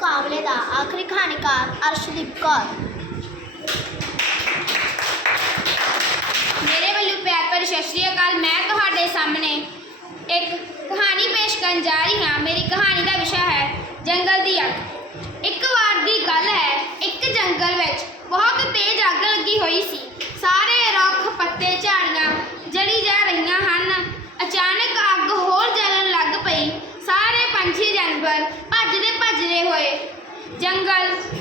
ਮੁਕਾਬਲੇ ਦਾ ਆਖਰੀ ਕਹਾਣੀਕਾਰ ਅਰਸ਼ਦੀਪ ਕੌਰ। ਮੇਰੇ ਵੱਲੋਂ ਪਿਆਰ ਭਰੀ ਸਤਿ ਸ਼੍ਰੀ ਅਕਾਲ। ਮੈਂ ਤੁਹਾਡੇ ਸਾਹਮਣੇ ਇੱਕ ਕਹਾਣੀ ਪੇਸ਼ ਕਰਨ ਜਾ ਰਹੀ ਹਾਂ। ਮੇਰੀ ਕਹਾਣੀ ਦਾ ਵਿਸ਼ਾ ਹੈ ਜੰਗਲ ਦੀ ਅੱਗ। ਇੱਕ ਵਾਰ ਦੀ ਗੱਲ ਹੈ, ਇੱਕ ਜੰਗਲ ਵਿੱਚ ਬਹੁਤ ਤੇਜ਼ ਅੱਗ ਲੱਗੀ ਹੋਈ ਸੀ। ਸਾਰੇ ਰੁੱਖ, ਪੱਤੇ, ਝਾੜੀਆਂ ਜਲੀ ਜਾ ਰਹੀਆਂ ਹਨ। ਅਚਾਨਕ ਅੱਗ ਹੋਰ ਜਲਣ ਲੱਗ ਪਈ। ਸਾਰੇ ਪੰਛੀ, ਜਾਨਵਰ ਭੱਜਦੇ ਭੱਜਦੇ ਹੋਏ ਜੰਗਲ